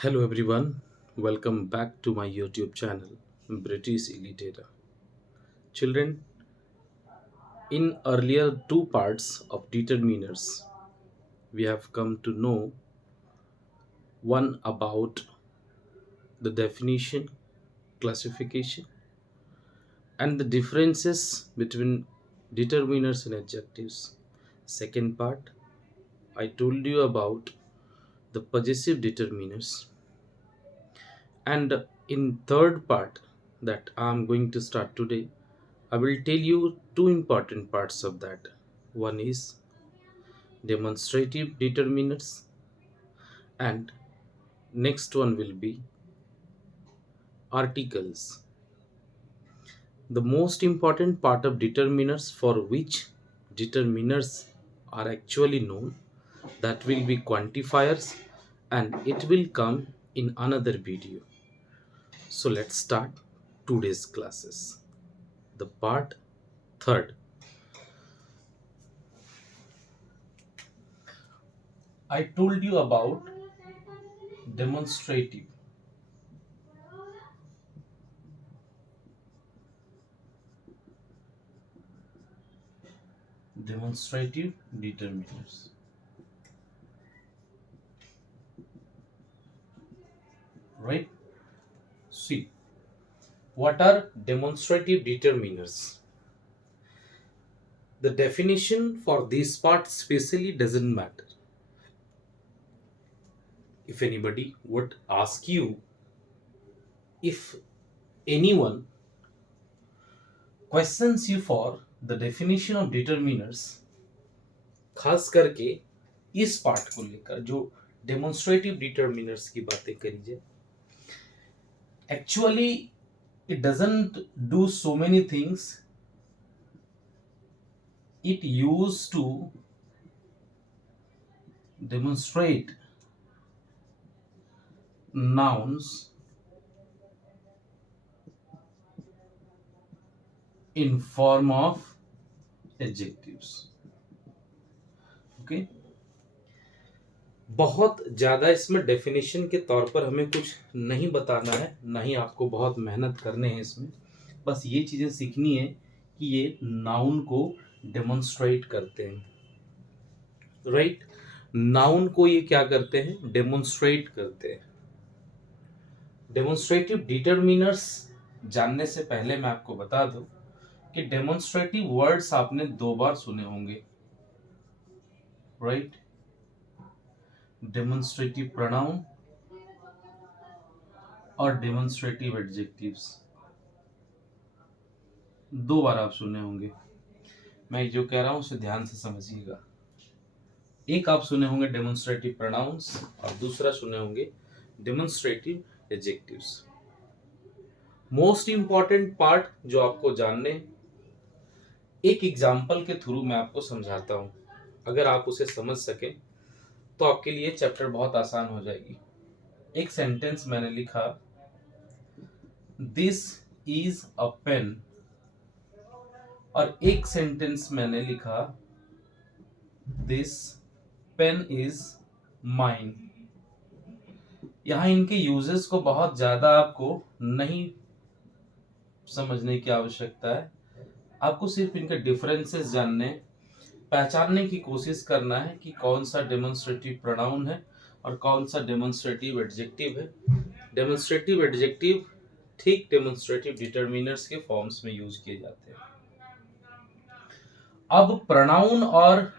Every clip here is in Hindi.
Hello everyone, welcome back to my YouTube channel, British Illiterate. Children, in earlier two parts of determiners, we have come to know one about the definition, classification, and the differences between determiners and adjectives. Second part, I told you about the possessive determiners. And in third part that I'm going to start today, I will tell you two important parts of that. One is demonstrative determinants, and next one will be articles. The most important part of determiners, for which determiners are actually known, that will be quantifiers, and it will come in another video. So let's start today's classes. The part third. I told you about demonstrative. Demonstrative determiners. Right? See, what are demonstrative determiners? The definition for this part specially doesn't matter. If anybody would ask you, if anyone questions you for the definition of determiners, खास करके इस पार्ट को लेकर जो डेमोन्स्ट्रेटिव डिटर्मिनर्स की बातें करी जाए, actually it doesn't do so many things. It used to demonstrate nouns in form of adjectives. Okay? बहुत ज़्यादा इसमें डेफिनेशन के तौर पर हमें कुछ नहीं बताना है, ना ही आपको बहुत मेहनत करने हैं इसमें. बस ये चीज़ें सीखनी है कि ये नाउन को डेमोन्स्ट्रेट करते हैं. राइट? नाउन को ये क्या करते हैं? डेमोन्स्ट्रेट करते हैं. डेमोन्स्ट्रेटिव डिटर्मिनर्स जानने से पहले मैं आपको बता दूं कि डेमोन्स्ट्रेटिव वर्ड्स आपने दो बार सुने होंगे. राइट? डेमोन्स्ट्रेटिव प्रोनाउन और डेमोन्स्ट्रेटिव एडजेक्टिव्स दो बार आप सुने होंगे. मैं जो कह रहा हूं उसे ध्यान से समझिएगा. एक आप सुने होंगे डेमोन्स्ट्रेटिव प्रोनाउंस और दूसरा सुने होंगे demonstrative adjectives. Most important part जो आपको जानने, एक एग्जाम्पल के थ्रू मैं आपको समझाता हूं. अगर आप उसे समझ सकें तो आपके लिए चैप्टर बहुत आसान हो जाएगी. एक सेंटेंस मैंने लिखा, दिस इज अ पेन, और एक सेंटेंस मैंने लिखा, दिस पेन इज माइन. यहां इनके यूजेस को बहुत ज्यादा आपको नहीं समझने की आवश्यकता है. आपको सिर्फ इनके डिफरेंसेस जानने, पहचानने की कोशिश करना है कि कौन सा डेमोन्स्ट्रेटिव प्रोनाउन है और कौन सा डेमोन्स्ट्रेटिव एडजेक्टिव है. डेमोन्स्ट्रेटिव एडजेक्टिव ठीक डेमोन्स्ट्रेटिव डिटर्मिनर्स के फॉर्म्स में यूज किए जाते हैं. अब प्रोनाउन और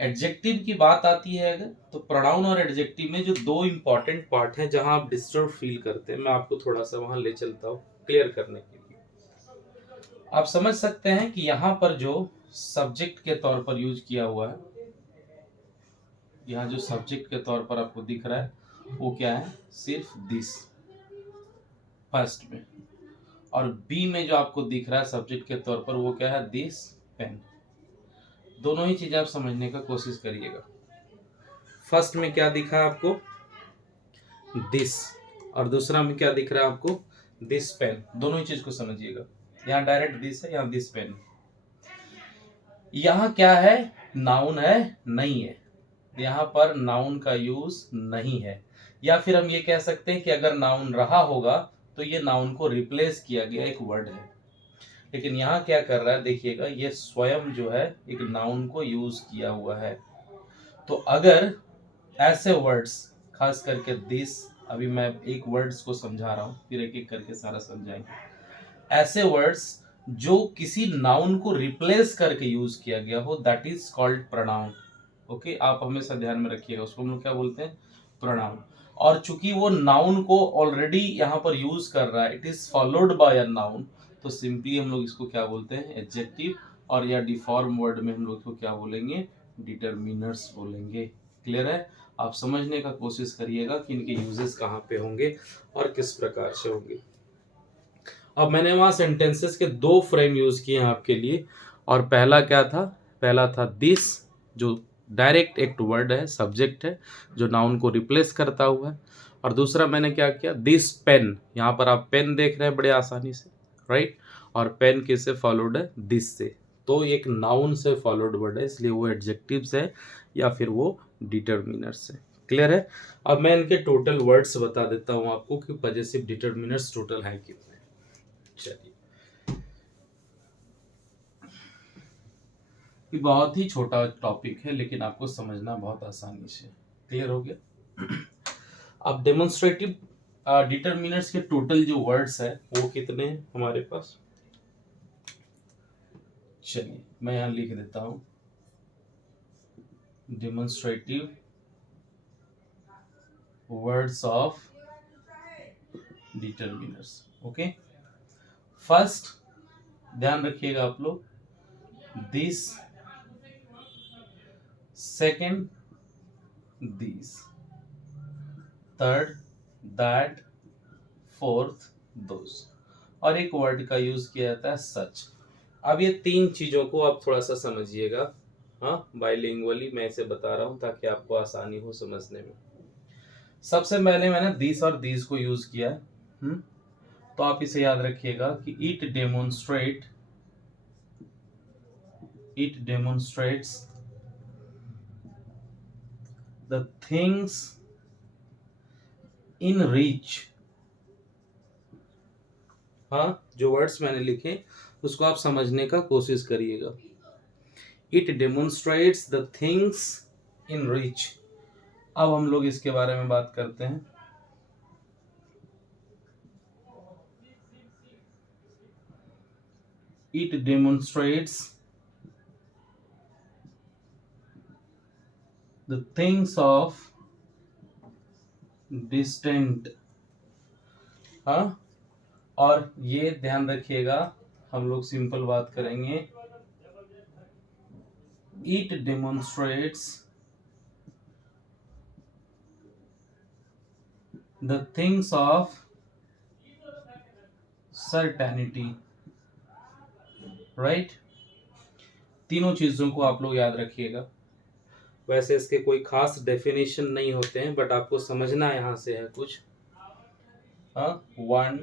एडजेक्टिव की बात आती है अगर, तो प्रोनाउन और एडजेक्टिव में जो दो इंपॉर्टेंट पार्ट हैं जहां आप डिस्टर्ब फील करते हैं, मैं आपको थोड़ा सा वहां ले चलता हूं क्लियर करने के लिए. आप समझ सकते हैं कि यहां पर जो सब्जेक्ट के तौर पर यूज किया हुआ है, यहां जो सब्जेक्ट के तौर पर आपको दिख रहा है वो क्या है? सिर्फ दिस फर्स्ट में. और बी में जो आपको दिख रहा है सब्जेक्ट के तौर पर वो क्या है? This pen. दोनों ही चीजें आप समझने का कोशिश करिएगा. फर्स्ट में क्या दिखा है आपको? दिस. और दूसरा में क्या दिख रहा है आपको? This pen. दोनों ही चीज को समझिएगा. यहाँ डायरेक्ट दिस है, यहाँ दिस पेन. यहाँ क्या है? नाउन है? नहीं है. यहाँ पर नाउन का यूज नहीं है. या फिर हम ये कह सकते हैं कि अगर नाउन रहा होगा तो ये नाउन को रिप्लेस किया गया एक वर्ड है। लेकिन यहाँ क्या कर रहा है देखिएगा, ये स्वयं जो है एक नाउन को यूज किया हुआ है। तो अगर ऐसे वर्ड्स, खास करके दिस, अभी मैं एक वर्ड्स को समझा रहा हूँ, फिर एक एक करके सारा समझाएंगे। ऐसे वर्ड्स जो किसी नाउन को रिप्लेस करके यूज किया गया हो, that is called pronoun. Okay, आप हमेशा ध्यान में रखिएगा, उसको हम लोग क्या बोलते हैं, प्रोनाउन। और चूंकि वो नाउन को ऑलरेडी यहाँ पर यूज कर रहा है, it is followed by a noun, तो सिंपली हम लोग इसको क्या बोलते हैं, एडजेक्टिव। और या डिफॉर्म वर्ड में हम लोग इसको क्या बोलेंगे, डिटरमिनर्स बोलेंगे। क्लियर है? आप समझने का कोशिश करिएगा कि इनके यूजेस कहाँ पे होंगे और किस प्रकार से होंगे। अब मैंने वहां सेंटेंसेस के दो फ्रेम यूज किए हैं आपके लिए। और पहला क्या था, पहला था दिस, जो डायरेक्ट एक वर्ड है, सब्जेक्ट है, जो नाउन को रिप्लेस करता हुआ है। और दूसरा मैंने क्या किया, दिस पेन, यहाँ पर आप पेन देख रहे हैं बड़े आसानी से, राइट। और पेन किससे फॉलोड है, दिस से। तो एक नाउन से फॉलोड वर्ड है, इसलिए वो एडजेक्टिव्स है या फिर वो डिटरमिनर्स है। क्लियर है? अब मैं इनके टोटल वर्ड्स बता देता हूं आपको कि पजेसिव डिटरमिनर्स टोटल है कितने। चलिए, ये बहुत ही छोटा टॉपिक है लेकिन आपको समझना बहुत आसानी से। क्लियर हो गया? अब डेमोन्स्ट्रेटिव डिटरमिनर्स के टोटल जो वर्ड्स है वो कितने हैं हमारे पास। चलिए मैं यहां लिख देता हूं, demonstrative words of determiners. Okay, first ध्यान रखिएगा आप लोग, this, second these, third that, fourth those, और एक वर्ड का यूज किया जाता है सच। अब ये तीन चीजों को आप थोड़ा सा समझिएगा, हाँ, बाइलिंगुअली मैं इसे बता रहा हूं ताकि आपको आसानी हो समझने में। सबसे पहले मैंने दिस और दीज को यूज किया है, तो आप इसे याद रखिएगा कि it demonstrates the things in reach। हाँ, जो वर्ड्स मैंने लिखे उसको आप समझने का कोशिश करिएगा। It demonstrates the things in reach. अब हम लोग इसके बारे में बात करते हैं। It demonstrates the things of distant. हाँ, और ये ध्यान रखिएगा, हम लोग सिंपल बात करेंगे। It demonstrates the things of certainty, right. तीनों चीजों को आप लोग याद रखिएगा। वैसे इसके कोई खास डेफिनेशन नहीं होते हैं, बट आपको समझना यहाँ से है कुछ। हाँ, 1,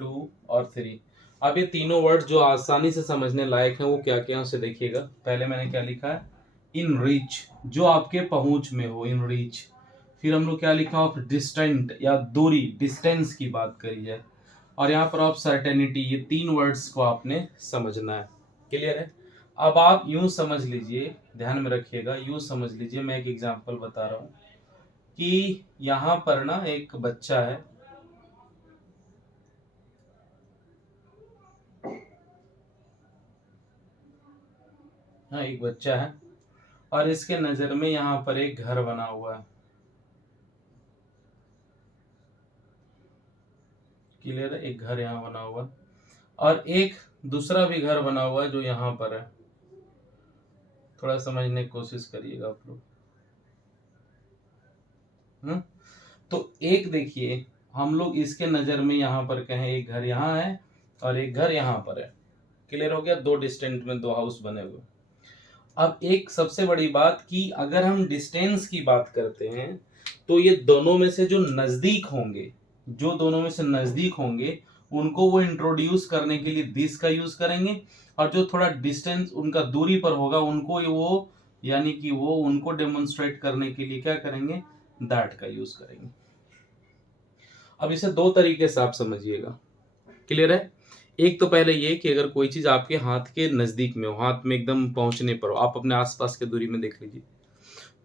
2 और 3। अब ये तीनों वर्ड जो आसानी से समझने लायक हैं वो क्या क्या उसे देखिएगा। पहले मैंने क्या लिखा है, इन रीच, जो आपके पहुंच में हो, इन रीच। फिर हम लोग क्या लिखा, ऑफ डिस्टेंट या दूरी, डिस्टेंस की बात करी जाए। और यहाँ पर ऑफ सर्टेनिटी, ये तीन वर्ड्स को आपने समझना है। क्लियर है? अब आप यूं समझ लीजिए, ध्यान में रखिएगा, यूं समझ लीजिए, मैं एक एग्जांपल बता रहा हूं कि यहाँ पर ना एक बच्चा है, हाँ एक बच्चा है, और इसके नजर में यहाँ पर एक घर बना हुआ है। क्लियर है? एक घर यहाँ बना हुआ है और एक दूसरा भी घर बना हुआ है जो यहाँ पर है। थोड़ा समझने की कोशिश करिएगा आप लोग। तो एक देखिए, हम लोग इसके नजर में यहाँ पर कहें एक घर यहाँ है और एक घर यहाँ पर है। क्लियर हो गया? दो डिस्टेंट में दो हाउस बने हुए। अब एक सबसे बड़ी बात कि अगर हम डिस्टेंस की बात करते हैं तो ये दोनों में से जो नजदीक होंगे, जो दोनों में से नजदीक होंगे, उनको वो इंट्रोड्यूस करने के लिए दिस का यूज करेंगे, और जो थोड़ा डिस्टेंस उनका दूरी पर होगा उनको वो, यानी कि वो उनको डेमोन्स्ट्रेट करने के लिए क्या करेंगे, दैट का यूज करेंगे। अब इसे दो तरीके से आप समझिएगा, क्लियर है। एक तो पहले ये कि अगर कोई चीज आपके हाथ के नजदीक में हो, हाथ में एकदम पहुंचने पर हो, आप अपने आसपास के दूरी में देख लीजिए,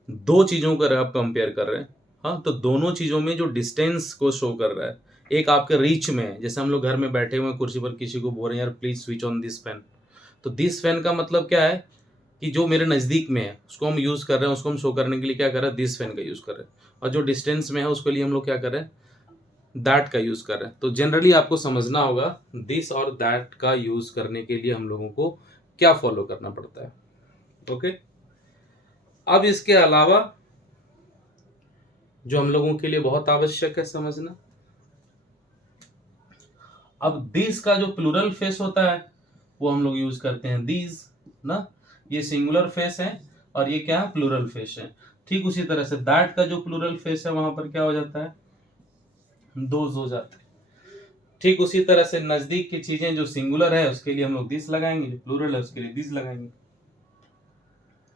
दो चीजों का आप कंपेयर कर रहे हैं, हाँ, तो दोनों चीजों में जो डिस्टेंस को शो कर रहा है, एक आपके रीच में है, जैसे हम लोग घर में बैठे हुए हैं कुर्सी पर, किसी को बोल रहे हैं यार please switch on this fan, तो दिस फैन का मतलब क्या है कि जो मेरे नज़दीक में है उसको हम यूज़ कर रहे हैं, उसको हम शो करने के लिए क्या कर रहे हैं, दिस फैन का यूज़ कर रहे हैं, और जो डिस्टेंस में है उसके लिए हम लोग क्या कर रहे हैं, दैट का यूज़ कर रहे हैं। तो जनरली आपको समझना होगा दिस और दैट का यूज़ करने के लिए हम लोगों को क्या फॉलो करना पड़ता है। ओके, अब इसके अलावा जो हम लोगों के लिए बहुत आवश्यक है समझना, अब दिस का जो प्लूरल फेस होता है वो हम लोग यूज करते हैं दीज ना, ये सिंगुलर फेस है और ये क्या है, प्लूरल फेस है। ठीक उसी तरह से दैट का जो प्लूरल फेस है वहां पर क्या हो जाता है, दोज हो जाते हैं। ठीक उसी तरह से नजदीक की चीजें जो सिंगुलर है उसके लिए हम लोग दिस लगाएंगे, जो प्लूरल है उसके लिए दिस लगाएंगे,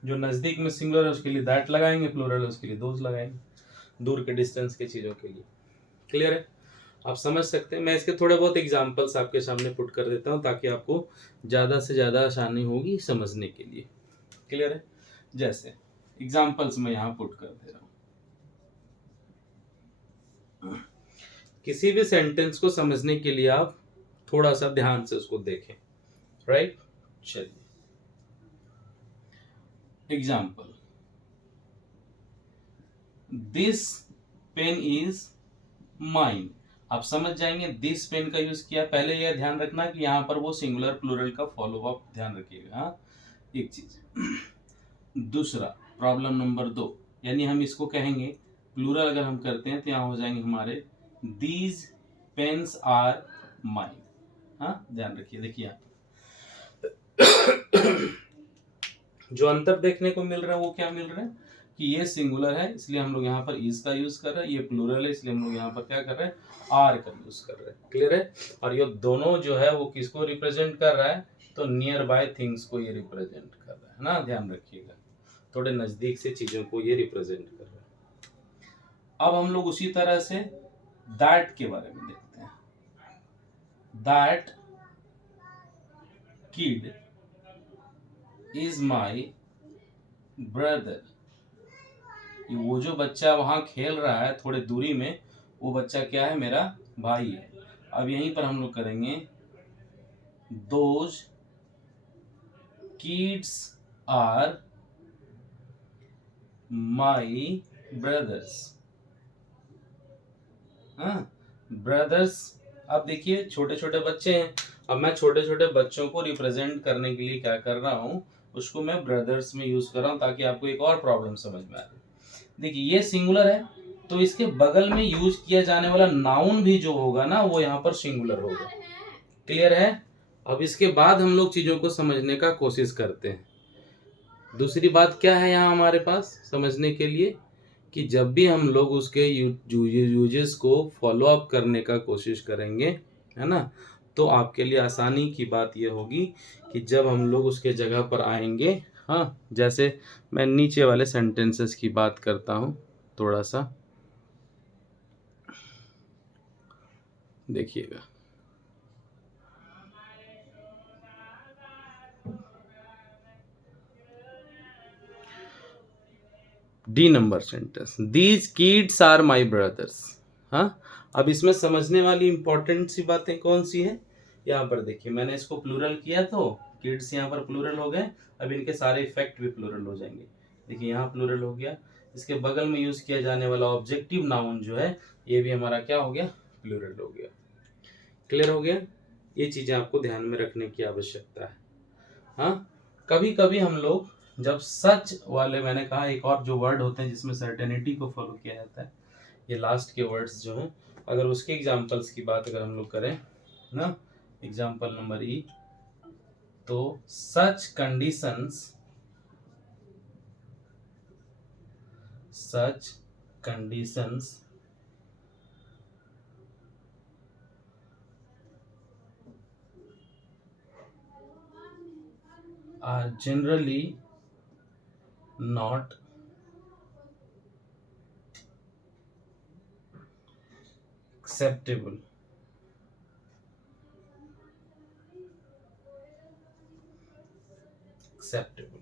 जो नजदीक में सिंगुलर है उसके लिए दैट लगाएंगे, प्लूरल है उसके लिए दोज लगाएंगे, दूर के डिस्टेंस के चीजों के लिए। क्लियर है, आप समझ सकते हैं। मैं इसके थोड़े बहुत एग्जांपल्स आपके सामने पुट कर देता हूं ताकि आपको ज़्यादा से ज़्यादा आसानी होगी समझने के लिए। क्लियर है, जैसे एग्जांपल्स मैं यहाँ पुट कर दे रहा हूँ। किसी भी सेंटेंस को समझने के लिए आप थोड़ा सा ध्यान से उसको देखें, राइट। चलिए example, this pen is mine. आप समझ जाएंगे दिस पेन का यूज किया। पहले यह ध्यान रखना कि यहाँ पर वो सिंगुलर प्लूरल का फॉलो अप ध्यान रखिएगा, हाँ, एक चीज। दूसरा प्रॉब्लम नंबर 2, यानी हम इसको कहेंगे प्लूरल अगर हम करते हैं तो यहाँ हो जाएंगे हमारे दीज पेन्स आर माइन। हाँ, ध्यान रखिए, देखिए जो अंतर देखने को मिल रहा है वो क्या मिल रहा है कि ये सिंगुलर है इसलिए हम लोग यहाँ पर इज का यूज कर रहे हैं, ये प्लूरल है इसलिए हम लोग यहाँ पर क्या कर रहे हैं, आर का यूज कर रहे हैं। क्लियर है, और ये दोनों जो है वो किसको रिप्रेजेंट कर रहा है, तो नियर बाय थिंग्स को ये रिप्रेजेंट कर रहा है ना, ध्यान रखिएगा, थोड़े नजदीक से चीजों को ये रिप्रेजेंट कर रहा है। अब हम लोग उसी तरह से दैट के बारे में देखते हैं। That kid is my brother, वो जो बच्चा वहां खेल रहा है थोड़े दूरी में, वो बच्चा क्या है, मेरा भाई है। अब यहीं पर हम लोग करेंगे those kids are my brothers. हाँ, ब्रदर्स। अब देखिए छोटे छोटे बच्चे हैं, अब मैं छोटे छोटे बच्चों को रिप्रेजेंट करने के लिए क्या कर रहा हूँ, उसको मैं ब्रदर्स में यूज कर रहा हूँ ताकि आपको एक और प्रॉब्लम समझ में आ जाए। देखिए ये सिंगुलर है तो इसके बगल में यूज किया जाने वाला नाउन भी जो होगा ना वो यहाँ पर सिंगुलर होगा। क्लियर है, अब इसके बाद हम लोग चीजों को समझने का कोशिश करते हैं। दूसरी बात क्या है यहाँ हमारे पास समझने के लिए, कि जब भी हम लोग उसके यूजेस को फॉलो अप करने का कोशिश करेंगे, है ना, तो आपके लिए आसानी की बात यह होगी कि जब हम लोग उसके जगह पर आएंगे, हाँ, जैसे मैं नीचे वाले सेंटेंसेस की बात करता हूँ थोड़ा सा, देखिएगा। D number sentence, these kids are my brothers. हाँ, अब इसमें समझने वाली इंपॉर्टेंट सी बातें कौन सी है, यहाँ पर देखिए मैंने इसको प्लूरल किया तो किड्स यहाँ पर प्लूरल हो गए, अब इनके सारे इफेक्ट भी प्लूरल हो जाएंगे। देखिए यहाँ प्लूरल हो गया, इसके बगल में यूज किया जाने वाला ऑब्जेक्टिव नाउन जो है ये भी हमारा क्या हो गया, प्लूरल हो गया। क्लियर हो गया, ये चीजें आपको ध्यान में रखने की आवश्यकता है। हाँ, कभी कभी हम लोग जब सच वाले, मैंने कहा एक और जो वर्ड होते हैं जिसमें सर्टेनिटी को फॉलो किया जाता है, ये लास्ट के वर्ड्स जो हैं, अगर उसके एग्जांपल्स की बात अगर हम लोग करें ना, एग्जांपल नंबर ई, तो such conditions are generally acceptable, acceptable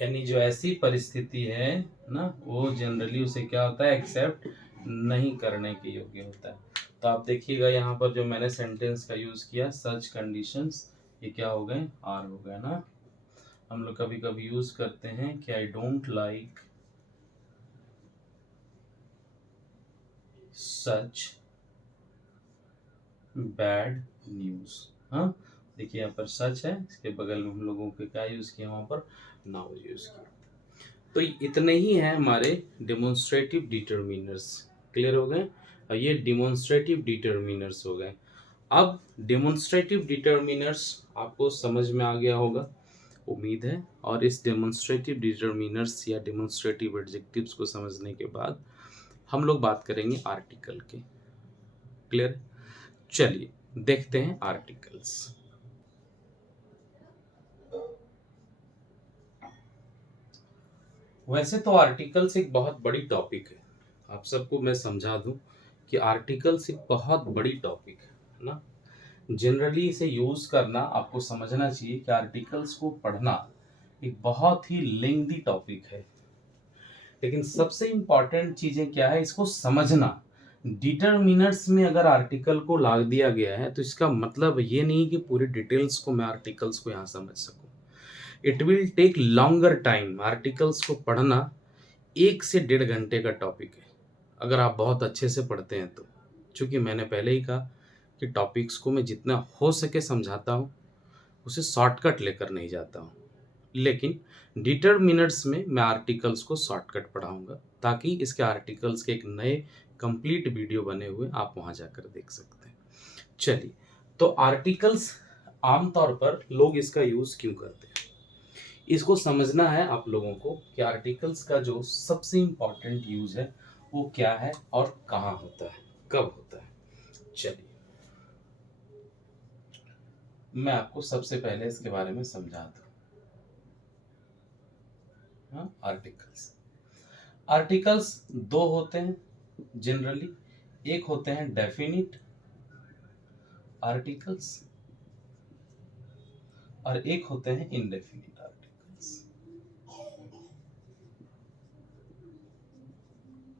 यानी जो ऐसी परिस्थिति है ना, वो जनरली उसे क्या होता है, एक्सेप्ट नहीं करने के योग्य होता है। तो आप देखिएगा यहाँ पर जो मैंने सेंटेंस का यूज किया, सच कंडीशंस, ये क्या हो गए, आर हो गए ना। हम लोग कभी कभी यूज करते हैं कि I don't like such bad news. हाँ, देखिए यहाँ पर सच है, इसके बगल में हम लोगों के क्या यूज किया, वहां पर नाउ यूज किया। तो इतने ही हैं हमारे डेमोन्स्ट्रेटिव डिटरमिनर्स। क्लियर हो गए, और ये डेमोन्स्ट्रेटिव डिटरमिनर्स हो गए। अब डेमोन्स्ट्रेटिव डिटरमिनर्स आपको समझ में आ गया होगा, उम्मीद है। और इस डेमोन्स्ट्रेटिव डिटरमिनर्स या डेमोन्स्ट्रेटिव एडजेक्टिव्स को समझने के बाद हम लोग बात करेंगे आर्टिकल के। क्लियर, चलिए देखते हैं आर्टिकल्स। वैसे तो आर्टिकल्स एक बहुत बड़ी टॉपिक है, आप सबको मैं समझा दूं कि आर्टिकल्स एक बहुत बड़ी टॉपिक है ना। जनरली इसे यूज करना आपको समझना चाहिए कि आर्टिकल्स को पढ़ना एक बहुत ही लेंथी टॉपिक है, लेकिन सबसे इंपॉर्टेंट चीजें क्या है, इसको समझना। डिटरमिनर्स में अगर आर्टिकल को ला दिया गया है तो इसका मतलब ये नहीं कि पूरी डिटेल्स को मैं आर्टिकल्स को यहाँ समझ सकूं। It will take longer time. Articles को पढ़ना 1 से 1.5 घंटे का टॉपिक है, अगर आप बहुत अच्छे से पढ़ते हैं तो। क्योंकि मैंने पहले ही कहा कि टॉपिक्स को मैं जितना हो सके समझाता हूँ, उसे शॉर्टकट लेकर नहीं जाता हूँ। लेकिन डिटरमिनर्स में मैं आर्टिकल्स को शॉर्टकट पढ़ाऊंगा, ताकि इसके आर्टिकल्स के एक नए कंप्लीट वीडियो बने हुए आप वहां जाकर देख सकते हैं। चलिए, तो आर्टिकल्स आमतौर पर लोग इसका यूज क्यों करते हैं, इसको समझना है आप लोगों को कि आर्टिकल्स का जो सबसे इंपॉर्टेंट यूज है वो क्या है और कहाँ होता है, कब होता है। चलिए, मैं आपको सबसे पहले इसके बारे में समझा दूं। हाँ, आर्टिकल्स, आर्टिकल्स दो होते हैं जनरली। एक होते हैं डेफिनिट आर्टिकल्स और एक होते हैं इनडेफिनिट आर्टिकल्स।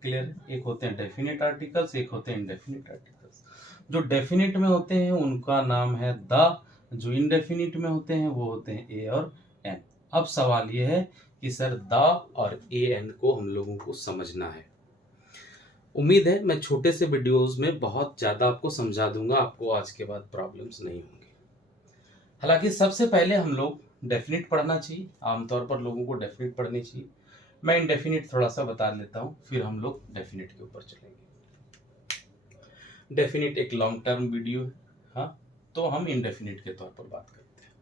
क्लियर, एक होते हैं डेफिनिट आर्टिकल्स, एक होते हैं इनडेफिनिट आर्टिकल्स। जो डेफिनिट में होते हैं उनका नाम है द, जो इनडेफिनिट में होते हैं वो होते हैं ए और एन। अब सवाल ये है कि सर द और ए एन को हम लोगों को समझना है। उम्मीद है मैं छोटे से वीडियोस में बहुत ज़्यादा आपको समझा दूंगा, आपको आज के बाद प्रॉब्लम्स नहीं होंगी। हालांकि सबसे पहले हम लोग डेफिनिट पढ़ना चाहिए, आमतौर पर लोगों को डेफिनिट पढ़नी चाहिए। मैं इनडेफिनिट थोड़ा सा बता लेता हूँ, फिर हम लोग डेफिनिट के ऊपर चलेंगे। डेफिनिट एक लॉन्ग टर्म वीडियो है, हाँ। तो हम इनडेफिनिट के तौर पर बात करते हैं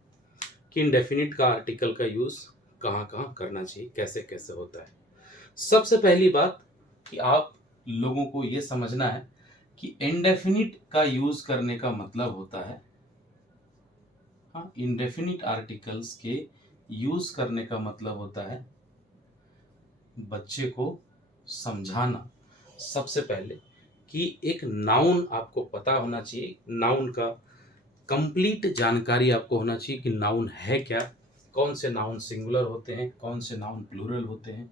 कि इनडेफिनिट का आर्टिकल का यूज़ कहाँ कहाँ करना चाहिए, कैसे कैसे होता है। सबसे पहली बात कि आप लोगों को ये समझना है कि इनडेफिनिट का यूज करने का मतलब होता है, हाँ, इनडेफिनिट आर्टिकल्स के यूज करने का मतलब होता है बच्चे को समझाना सबसे पहले कि एक नाउन आपको पता होना चाहिए, नाउन का कंप्लीट जानकारी आपको होना चाहिए कि नाउन है क्या, कौन से नाउन सिंगुलर होते हैं, कौन से नाउन प्लूरल होते हैं,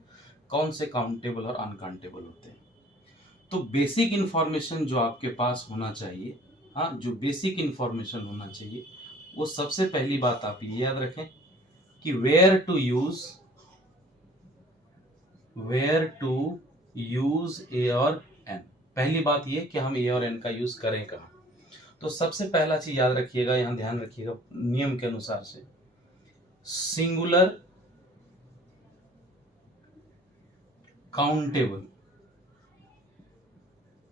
कौन से काउंटेबल और अनकाउंटेबल होते हैं। तो बेसिक इन्फॉर्मेशन जो आपके पास होना चाहिए, हाँ, जो बेसिक इन्फॉर्मेशन होना चाहिए, वो सबसे पहली बात आप ये याद रखें कि वेयर टू यूज ए और एन। पहली बात ये कि हम ए और एन का यूज करें कहाँ। तो सबसे पहला चीज याद रखिएगा, यहां ध्यान रखिएगा नियम के अनुसार से, सिंगुलर काउंटेबल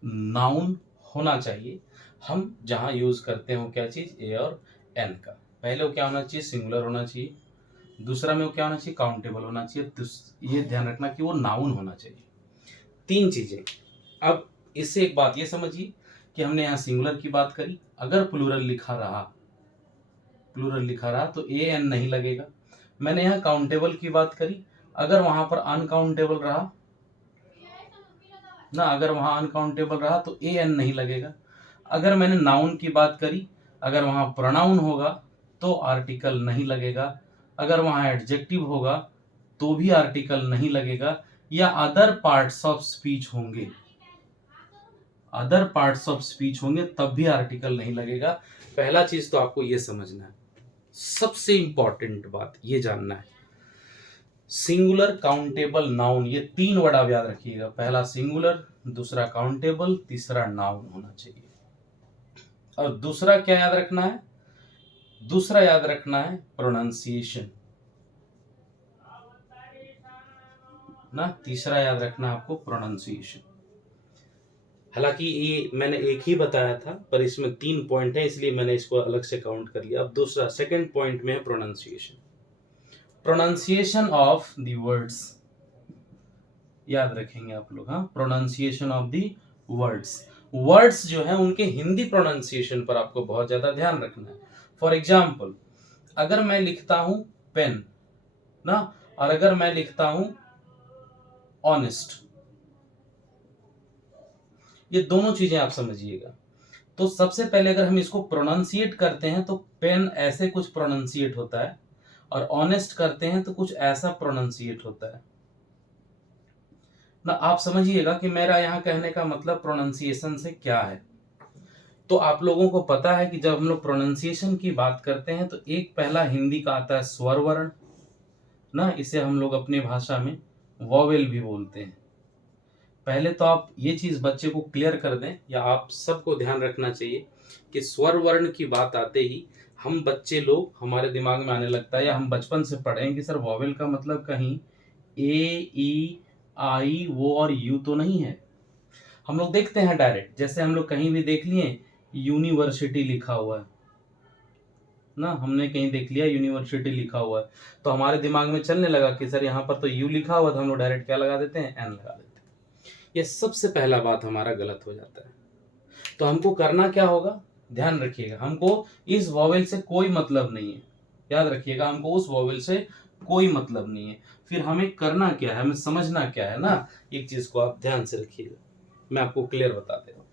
नाउन होना चाहिए। हम जहां यूज करते हो क्या चीज, ए और एन का, पहले वो क्या होना चाहिए, सिंगुलर होना चाहिए। दूसरा में वो क्या होना चाहिए, काउंटेबल होना चाहिए। ये ध्यान रखना कि वो नाउन होना चाहिए। 3 चीजें। अब इससे एक बात ये समझिए कि हमने यहाँ सिंगुलर की बात करी, अगर प्लूरल लिखा रहा तो ए एन नहीं लगेगा। मैंने यहाँ काउंटेबल की बात करी, अगर वहां पर अनकाउंटेबल रहा ना, अगर वहां अनकाउंटेबल रहा तो ए एन नहीं लगेगा। अगर मैंने नाउन की बात करी, अगर वहां प्रोनाउन होगा तो आर्टिकल नहीं लगेगा। अगर वहां एडजेक्टिव होगा तो भी आर्टिकल नहीं लगेगा। या अदर पार्ट्स ऑफ स्पीच होंगे, अदर पार्ट्स ऑफ स्पीच होंगे तब भी आर्टिकल नहीं लगेगा। पहला चीज तो आपको यह समझना है, सबसे इंपॉर्टेंट बात ये जानना है, सिंगुलर काउंटेबल नाउन, ये तीन वर्ड आप याद रखिएगा। पहला सिंगुलर, दूसरा काउंटेबल, तीसरा नाउन होना चाहिए। और दूसरा क्या याद रखना है? दूसरा याद रखना है प्रोनाउंसिएशन ना, तीसरा याद रखना है आपको प्रोनाउंसिएशन। हालांकि ये मैंने एक ही बताया था, पर इसमें 3 पॉइंट है, इसलिए मैंने इसको अलग से काउंट कर लिया। अब दूसरा सेकंड पॉइंट में है pronunciation. Pronunciation of the words याद रखेंगे आप लोग। हाँ, pronunciation of the words, words जो है उनके हिंदी प्रोनाउंसिएशन पर आपको बहुत ज्यादा ध्यान रखना है। फॉर एग्जाम्पल, अगर मैं लिखता हूं पेन ना, और अगर मैं लिखता हूं ऑनेस्ट, ये दोनों चीजें आप समझिएगा। तो सबसे पहले अगर हम इसको प्रोनाउंसिएट करते हैं तो पेन ऐसे कुछ प्रोनाउंसिएट होता है, और ऑनेस्ट करते हैं तो कुछ ऐसा प्रोनाउंसिएट होता है ना। आप समझिएगा कि मेरा यहाँ कहने का मतलब प्रोनाउंसिएशन से क्या है। तो आप लोगों को पता है कि जब हम लोग प्रोनाउंसिएशन की बात करते हैं तो एक पहला हिंदी का आता है स्वर वर्ण ना, इसे हम लोग अपनी भाषा में वॉवेल भी बोलते हैं। पहले तो आप ये चीज बच्चे को क्लियर कर दें, या आप सबको ध्यान रखना चाहिए कि स्वर वर्ण की बात आते ही हम बच्चे लोग, हमारे दिमाग में आने लगता है, या हम बचपन से पढ़े हैं कि सर वॉवेल का मतलब कहीं ए ई आई वो और यू तो नहीं है। हम लोग देखते हैं डायरेक्ट, जैसे हम लोग कहीं भी देख लिए यूनिवर्सिटी लिखा हुआ है ना, हमने कहीं देख लिया यूनिवर्सिटी लिखा हुआ है, तो हमारे दिमाग में चलने लगा कि सर यहाँ पर तो यू लिखा हुआ था, हम लोग डायरेक्ट क्या लगा देते हैं, एन लगा देते हैं। ये सबसे पहला बात हमारा गलत हो जाता है। तो हमको करना क्या होगा, ध्यान रखिएगा, हमको इस वॉवेल से कोई मतलब नहीं है, याद रखिएगा, हमको उस वॉवेल से कोई मतलब नहीं है। फिर हमें करना क्या है, हमें समझना क्या है ना, एक चीज को आप ध्यान से रखिएगा, मैं आपको क्लियर बता दे रहा हूं।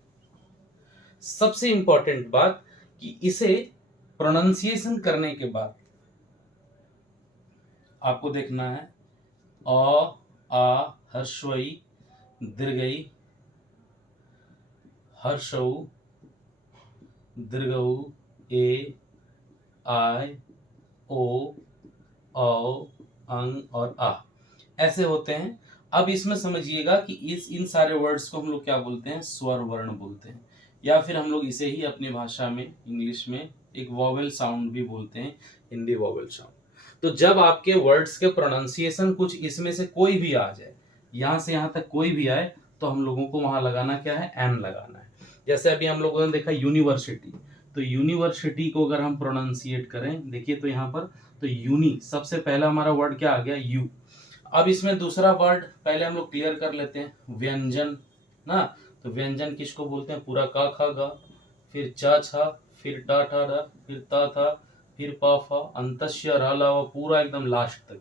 सबसे इंपॉर्टेंट बात कि इसे प्रोनाउंसिएशन करने के बाद आपको देखना है अ आ हर्षई दीर्घई हर्षऊ दीर्घऊ ए आई ओ औ अंग और आ, ऐसे होते हैं। अब इसमें समझिएगा कि इस इन सारे वर्ड्स को हम लोग क्या बोलते हैं, स्वर वर्ण बोलते हैं, या फिर हम लोग इसे ही अपनी भाषा में इंग्लिश में एक वॉवेल साउंड भी बोलते हैं, हिंदी वॉवेल साउंड। तो जब आपके वर्ड्स के प्रोनाउंसिएशन कुछ इसमें से कोई भी आ जाए, यहां से यहां तक कोई भी आए, तो हम लोगों को वहां लगाना क्या है, एन लगाना है। जैसे अभी हम लोगों ने देखा यूनिवर्सिटी, तो यूनिवर्सिटी को अगर हम प्रोनाउंसिएट करें, देखिए तो यहाँ पर तो यूनी, सबसे पहला हमारा वर्ड क्या आ गया, यू। अब इसमें दूसरा वर्ड पहले हम लोग क्लियर कर लेते हैं, व्यंजन ना। तो व्यंजन किसको बोलते हैं, पूरा का खा गा, फिर चा छा, फिर टा ठा डा, फिर ता था, फिर पा फा, अंतस्य रा ला वा, पूरा एकदम लास्ट तक।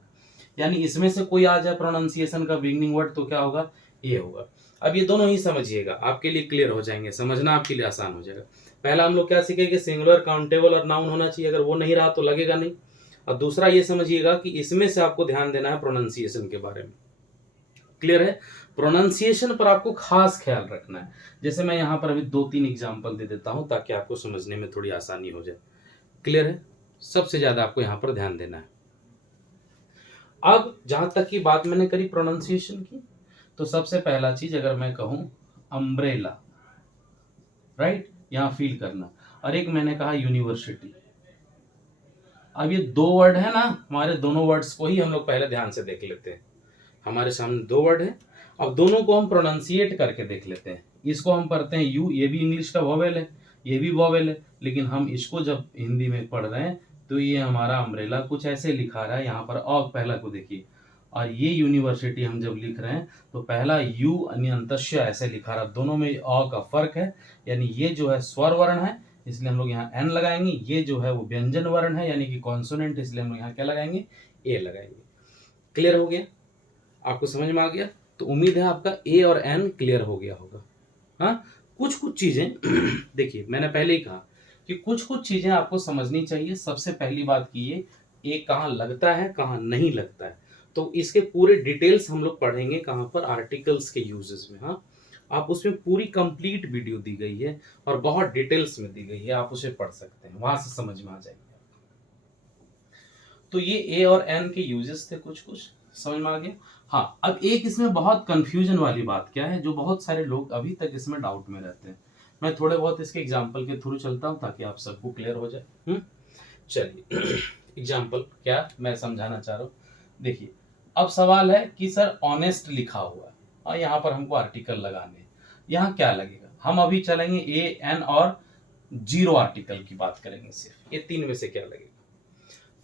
यानी इसमें से कोई आ जाए प्रोनाउंसिएशन का बिगिनिंग वर्ड तो क्या होगा, ए होगा। अब ये दोनों ही समझिएगा, आपके लिए क्लियर हो जाएंगे, समझना आपके लिए आसान हो जाएगा। पहला हम लोग क्या सीखेंगे, सिंगुलर काउंटेबल और नाउन होना चाहिए, अगर वो नहीं रहा तो लगेगा नहीं। और दूसरा ये समझिएगा कि इसमें से आपको ध्यान देना है प्रोनाउंसिएशन के बारे में। क्लियर है? प्रोनाउंसिएशन पर आपको खास ख्याल रखना है। जैसे मैं यहाँ पर अभी 2-3 एग्जांपल दे देता हूं ताकि आपको समझने में थोड़ी आसानी हो जाए। क्लियर है? सबसे ज्यादा आपको यहाँ पर ध्यान देना है। अब जहां तक की बात मैंने करी प्रोनाउंसिएशन की, तो सबसे पहला चीज अगर मैं कहूं अम्ब्रेला, राइट, यहां फील करना, और एक मैंने कहा यूनिवर्सिटी। अब ये दो वर्ड है ना, हमारे दोनों वर्ड्स को ही हम लोग पहले ध्यान से देख लेते हैं। हमारे सामने दो वर्ड है, अब दोनों को हम प्रोनाउंसिएट करके देख लेते हैं। इसको हम पढ़ते हैं यू, ये भी इंग्लिश का वॉवेल है, ये भी वॉवेल है, लेकिन हम इसको जब हिंदी में पढ़ रहे हैं तो ये हमारा अम्ब्रेला कुछ ऐसे लिखा रहा है, यहाँ पर अ पहला को देखिए, और ये यूनिवर्सिटी हम जब लिख रहे हैं तो पहला यू अन्यंतस्य ऐसे लिखा रहा है, दोनों में अ का फर्क है। यानी ये जो है स्वर वर्ण है, इसलिए हम लोग यहाँ एन लगाएंगे, ये जो है वो व्यंजन वर्ण है यानी कि कॉन्सोनेंट, इसलिए हम लोग यहाँ क्या लगाएंगे, ए लगाएंगे। क्लियर हो गया? आपको समझ में आ गया? तो उम्मीद है आपका ए और एन क्लियर हो गया होगा। हाँ, कुछ कुछ चीजें देखिए, मैंने पहले ही कहा कि कुछ कुछ चीजें आपको समझनी चाहिए। सबसे पहली बात की ये ए कहाँ लगता है कहाँ नहीं लगता है, तो इसके पूरे डिटेल्स हम लोग पढ़ेंगे कहाँ पर, आर्टिकल्स के यूजेस में। हाँ, आप उसमें पूरी कंप्लीट वीडियो दी गई है और बहुत डिटेल्स में दी गई है, आप उसे पढ़ सकते हैं, वहां से समझ में आ जाएंगे। तो ये ए और एन के यूजेस थे, कुछ कुछ समझ में आ गया। हाँ, अब एक इसमें बहुत कंफ्यूजन वाली बात क्या है, जो बहुत सारे लोग अभी तक इसमें डाउट में रहते हैं। मैं थोड़े बहुत इसके एग्जाम्पल के थ्रू चलता हूँ ताकि आप सबको क्लियर हो जाए। चलिए एग्जाम्पल क्या मैं समझाना चाह रहा हूँ, देखिए। अब सवाल है कि सर ऑनेस्ट लिखा हुआ है और यहाँ पर हमको आर्टिकल लगाने हैं, यहाँ क्या लगेगा। हम अभी चलेंगे ए एन और जीरो आर्टिकल की बात करेंगे, सिर्फ ये तीन में से क्या लगेगा।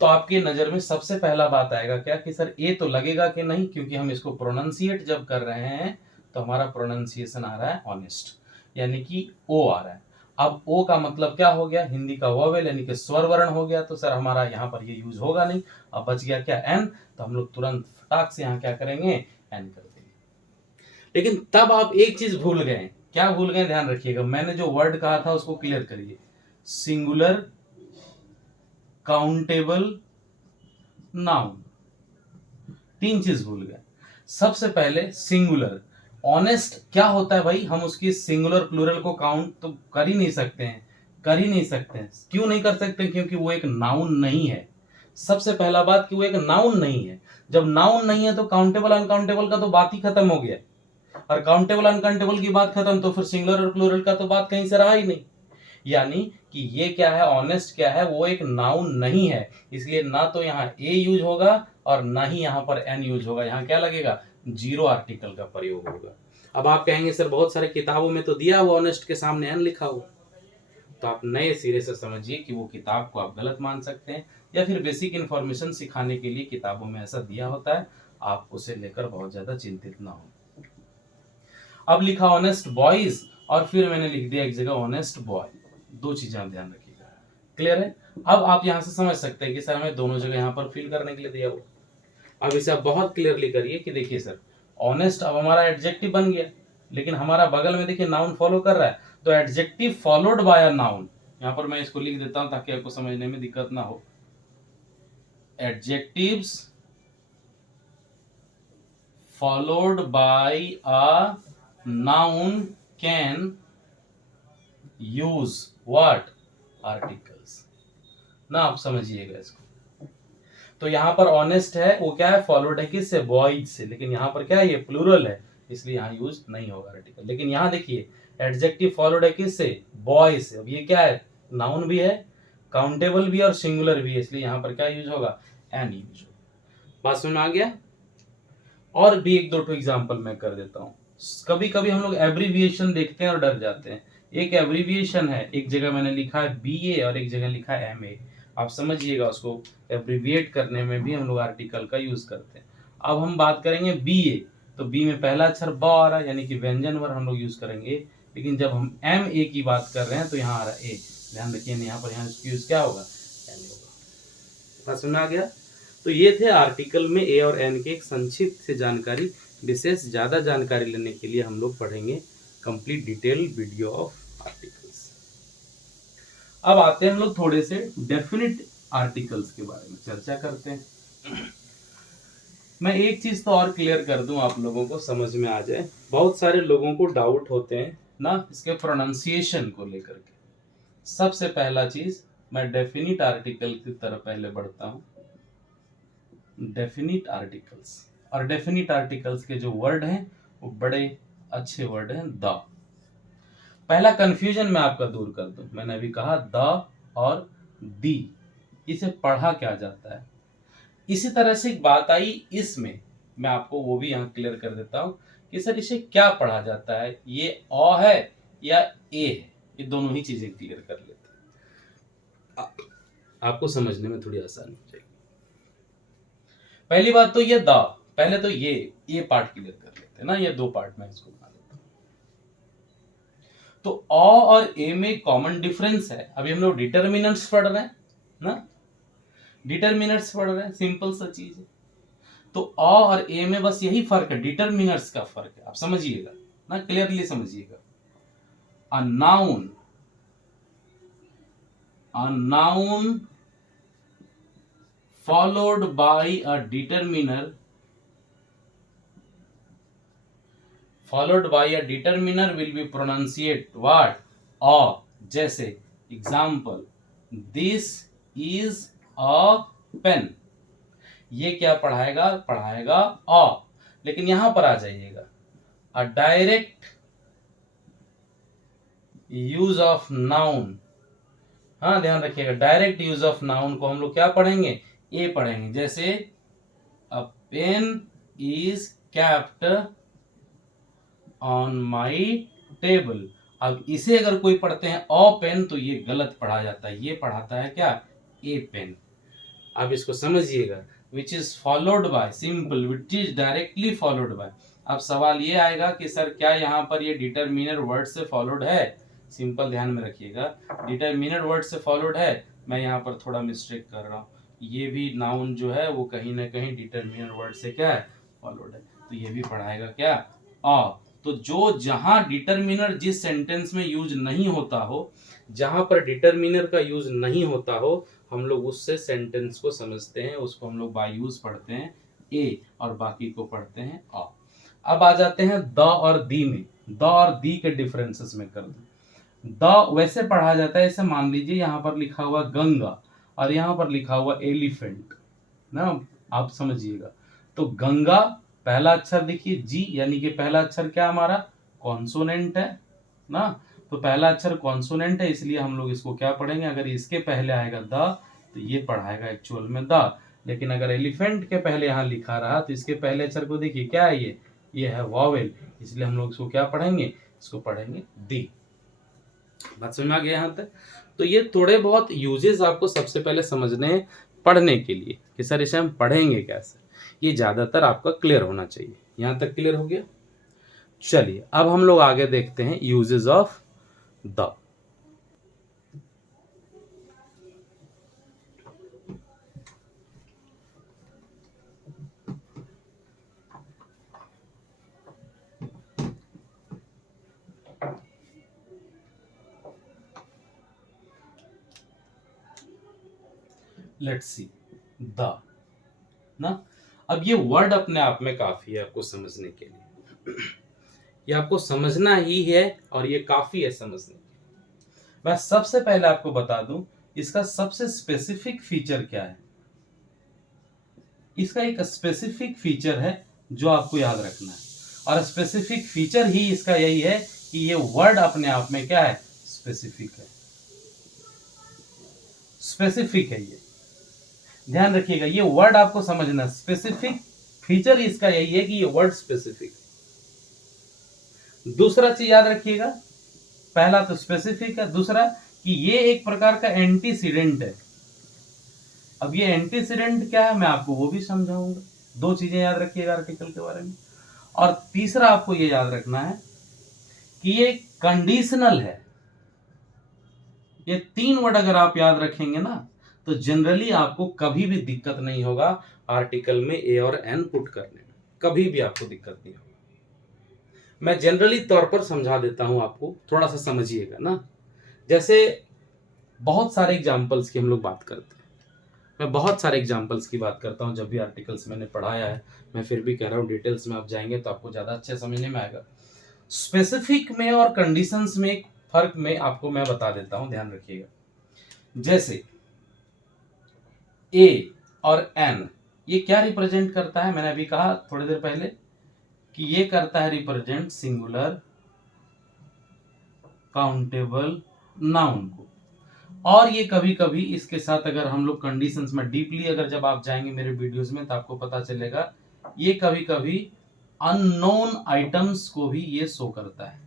तो आपकी नजर में सबसे पहला बात आएगा क्या कि सर ए तो लगेगा कि नहीं, क्योंकि हम इसको प्रोनाउंसिएट जब कर रहे हैं तो हमारा प्रोनाउंसिएशन आ रहा है ऑनेस्ट, यानी कि ओ आ रहा है। अब ओ का मतलब क्या हो गया, हिंदी का वोवेल यानी कि स्वर वर्ण हो गया, तो सर हमारा यहाँ पर ये यूज होगा नहीं। अब बच गया क्या, एन, तो हम लोग तुरंत फटाक से यहाँ क्या करेंगे, एन कर देंगे। लेकिन तब आप एक चीज भूल गए, क्या भूल गए, ध्यान रखिएगा, मैंने जो वर्ड कहा था उसको क्लियर करिए। सिंगुलर, काउंटेबल, नाउन, तीन चीज भूल गए। सबसे पहले सिंगुलर, ऑनेस्ट क्या होता है भाई, हम उसकी सिंगुलर प्लूरल को काउंट तो कर ही नहीं सकते हैं, कर ही नहीं सकते हैं। क्यों नहीं कर सकते, क्योंकि वो एक नाउन नहीं है। सबसे पहला बात कि वो एक नाउन नहीं है। जब नाउन नहीं है तो काउंटेबल अनकाउंटेबल का तो बात ही खत्म हो गया, और काउंटेबल अनकाउंटेबल की बात खत्म, तो फिर सिंगुलर और प्लूरल का तो बात कहीं से रहा ही नहीं। यानी कि ये क्या है, ऑनेस्ट क्या है, वो एक नाउन नहीं है, इसलिए ना तो यहाँ ए यूज होगा और ना ही यहाँ पर एन यूज होगा। यहाँ क्या लगेगा, जीरो आर्टिकल का प्रयोग होगा। अब आप कहेंगे सर बहुत सारे किताबों में तो दिया हुआ ऑनेस्ट के सामने एन लिखा हुआ, तो आप नए सिरे से समझिए कि वो किताब को आप गलत मान सकते हैं, या फिर बेसिक इन्फॉर्मेशन सिखाने के लिए किताबों में ऐसा दिया होता है, आप उसे लेकर बहुत ज्यादा चिंतित ना हो। अब लिखा ऑनेस्ट बॉयज और फिर मैंने लिख दिया एक जगह ऑनेस्ट बॉय, दो चीजें आप ध्यान रखिएगा। क्लियर है। अब आप यहां से समझ सकते हैं कि सर हमें दोनों जगह यहां पर फिल करने के लिए दिया हुआ। अब इसे आप बहुत क्लियरली करिए कि देखिए सर, ऑनेस्ट अब हमारा एडजेक्टिव बन गया, लेकिन हमारा बगल में देखिए नाउन फॉलो कर रहा है, तो adjective followed by a noun, यहां पर मैं इसको लिख देता हूं ताकि आपको समझने में दिक्कत ना हो। Adjectives followed by a noun can use what, articles, ना आप समझिएगा इसको। तो यहां पर ऑनेस्ट है, वो क्या है, फॉलोड है किससे, बॉयज से, लेकिन यहां पर क्या है, ये प्लूरल है, इसलिए यहां यूज नहीं होगा आर्टिकल। लेकिन यहां देखिए एडजेक्टिव फॉलोड है किससे, बॉय से, अब ये क्या है, नाउन भी है, काउंटेबल भी और सिंगुलर भी है, इसलिए यहां पर क्या यूज होगा, एन यूज होगा। बात समझ में आ गया। और भी एक दो तो एग्जांपल मैं कर देता हूं। कभी कभी हम लोग एब्रीविएशन देखते हैं और डर जाते हैं। एक एब्रीविएशन है, एक जगह मैंने लिखा है बीए और एक जगह लिखा है एमए, आप समझिएगा, उसको एब्रीविएट करने में भी हम लोग आर्टिकल का यूज करते हैं। अब हम बात करेंगे बीए, तो बी में पहला अक्षर ब आ रहा है, यानी कि व्यंजन वर्ग हम लोग यूज करेंगे। लेकिन जब हम एम ए की बात कर रहे हैं तो यहाँ आ रहा है ए, ध्यान रखिए यहाँ पर, यहाँ यूज क्या होगा, एम ए होगा। बात समझ आ गया। तो ये थे आर्टिकल में ए और एन के एक संक्षिप्त से जानकारी। विशेष ज़्यादा जानकारी लेने के लिए हम लोग पढ़ेंगे complete detail video of articles. अब आते हैं हम लोग थोड़े से डेफिनिट आर्टिकल्स के बारे में चर्चा करते हैं। मैं एक चीज तो और क्लियर कर दूं, आप लोगों को समझ में आ जाए। बहुत सारे लोगों को डाउट होते हैं ना इसके प्रोनाउंसिएशन को लेकर के। सबसे पहला चीज, मैं डेफिनिट आर्टिकल की तरफ पहले बढ़ता हूं। डेफिनिट आर्टिकल्स, और डेफिनिट आर्टिकल्स के जो वर्ड हैं वो बड़े अच्छे वर्ड हैं। द, पहला कंफ्यूजन मैं आपका दूर कर दूं, मैंने अभी कहा द और दी, इसे पढ़ा क्या जाता है। इसी तरह से एक बात आई इसमें, मैं आपको वो भी यहाँ क्लियर कर देता हूं कि सर इसे क्या पढ़ा जाता है, ये अ है या ए है, ये दोनों ही चीजें क्लियर कर लेते हैं, आपको समझने में थोड़ी आसानी हो जाएगी। पहली बात तो ये द, पहले तो ये पार्ट क्लियर कर लेते हैं ना, ये दो पार्ट में इसको बना लेता हूं। तो अ और ए में कॉमन डिफरेंस है। अभी हम लोग डिटर्मिनेंट्स पढ़ रहे हैं ना, डिटर्मिनेंट्स पढ़ रहे हैं, सिंपल सा चीज है। तो अ और ए में बस यही फर्क है, डिटरमिनर्स का फर्क है, आप समझिएगा ना, क्लियरली समझिएगा। A noun followed by a determiner will be pronunciate what? A. जैसे example, this is a pen, ये क्या पढ़ाएगा अ। लेकिन यहां पर आ जाइएगा, a direct use of noun, हाँ ध्यान रखिएगा, डायरेक्ट यूज ऑफ नाउन को हम लोग क्या पढ़ेंगे? ए पढ़ेंगे। जैसे a pen is kept on my table. अब इसे अगर कोई पढ़ते हैं अ पेन तो ये गलत पढ़ा जाता है, ये पढ़ाता है क्या? ए पेन। अब इसको समझिएगा, which is followed by, simple, which is directly followed by. अब सवाल ये आएगा कि सर क्या यहाँ पर ये डिटरमिनर वर्ड से फॉलोड है? सिंपल, ध्यान में रखिएगा, डिटरमिनर वर्ड से फॉलोड है। मैं यहाँ पर थोड़ा मिस्टेक कर रहा हूँ, ये भी नाउन जो है वो कहीं ना कहीं डिटरमिनर वर्ड से क्या है? फॉलोड है। तो ये भी पढ़ाएगा क्या? अ। तो जो जहां डिटरमिनर जिस सेंटेंस में यूज नहीं होता हो, जहां पर डिटरमिनर का यूज नहीं होता हो, हम लोग उससे सेंटेंस को समझते हैं, उसको हम लोग बाय यूज पढ़ते हैं ए, और बाकी को पढ़ते हैं अ। अब आ जाते हैं द और दी में। द और दी के डिफरेंसेस में कर दो। द वैसे पढ़ा जाता है, ऐसे मान लीजिए यहाँ पर लिखा हुआ गंगा और यहाँ पर लिखा हुआ एलिफेंट ना, आप समझिएगा। तो गंगा पहला अक्षर देखिए जी, यानी कि पहला अक्षर क्या हमारा? कॉन्सोनेंट है ना। तो पहला अक्षर कॉन्सोनेंट है, इसलिए हम लोग इसको क्या पढ़ेंगे? अगर इसके पहले आएगा द तो ये पढ़ाएगा एक्चुअल में द। लेकिन अगर एलिफेंट के पहले यहाँ लिखा रहा तो इसके पहले अक्षर को देखिए क्या है? ये है वॉवेल, इसलिए हम लोग इसको क्या पढ़ेंगे? इसको पढ़ेंगे दी। बात समझ में आ गया यहाँ तक? तो ये थोड़े बहुत यूजेस आपको सबसे पहले समझने हैं पढ़ने के लिए, कि सर इसे हम पढ़ेंगे कैसे, ये ज्यादातर आपका क्लियर होना चाहिए। यहाँ तक क्लियर हो गया? चलिए अब हम लोग आगे देखते हैं uses of the. Let's see the ना। अब ये वर्ड अपने आप में काफी है आपको समझने के लिए, ये आपको समझना ही है और ये काफी है समझने के लिए। मैं सबसे पहले आपको बता दूं इसका सबसे स्पेसिफिक फीचर क्या है। इसका एक स्पेसिफिक फीचर है जो आपको याद रखना है, और स्पेसिफिक फीचर ही इसका यही है कि ये वर्ड अपने आप में क्या है? स्पेसिफिक है। स्पेसिफिक है ये, ध्यान रखिएगा, ये वर्ड आपको समझना। स्पेसिफिक फीचर इसका यही है कि ये वर्ड स्पेसिफिक। दूसरा चीज याद रखिएगा, पहला तो स्पेसिफिक है, दूसरा कि ये एक प्रकार का एंटीसीडेंट है। अब ये एंटीसीडेंट क्या है मैं आपको वो भी समझाऊंगा। दो चीजें याद रखिएगा आर्टिकल के बारे में। और तीसरा आपको ये याद रखना है कि ये कंडीशनल है। ये तीन वर्ड अगर आप याद रखेंगे ना तो जनरली आपको कभी भी दिक्कत नहीं होगा आर्टिकल में ए और एन पुट करने में, कभी भी आपको दिक्कत नहीं होगा। मैं जनरली तौर पर समझा देता हूं आपको, थोड़ा सा समझिएगा ना। जैसे बहुत सारे एग्जाम्पल्स की हम लोग बात करते हैं, मैं बहुत सारे एग्जाम्पल्स की बात करता हूं जब भी आर्टिकल्स मैंने पढ़ाया है। मैं फिर भी कह रहा हूं डिटेल्स में आप जाएंगे तो आपको ज्यादा अच्छे समझने में आएगा। स्पेसिफिक में और कंडीशंस में एक फर्क में आपको मैं बता देता हूं, ध्यान रखिएगा। जैसे ए और एन, ये क्या रिप्रेजेंट करता है? मैंने अभी कहा थोड़ी देर पहले कि ये करता है रिप्रेजेंट सिंगुलर काउंटेबल नाउन को। और ये कभी कभी इसके साथ अगर हम लोग कंडीशंस में डीपली अगर जब आप जाएंगे मेरे वीडियोस में तो आपको पता चलेगा ये कभी कभी अननोन आइटम्स को भी ये शो करता है,